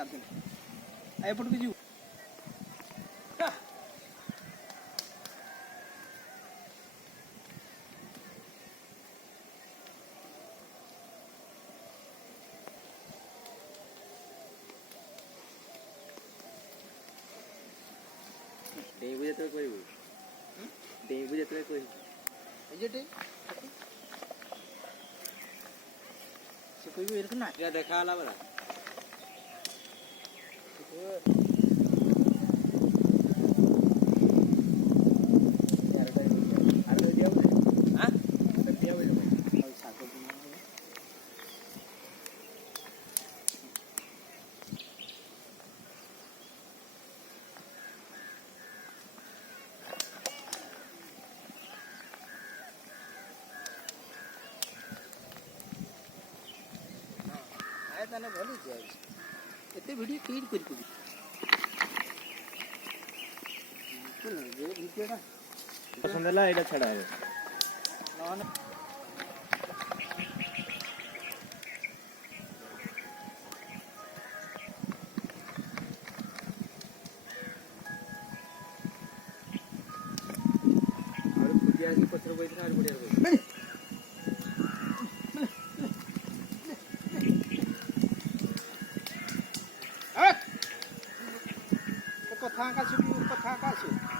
7 दिन एपट को जीव डेंगू जतरे कोई डेंगू जतरे कोई एजेटे से कोई भी इरकना क्या देखा आला बड़ा ताने भली जाय एते वीडियो क्लिक करि पड़ी चलो ये वीडियो ना पसंद है एटा छड़ा है नॉन और पुतिया की पत्थर बैठना और बढ़िया कथा का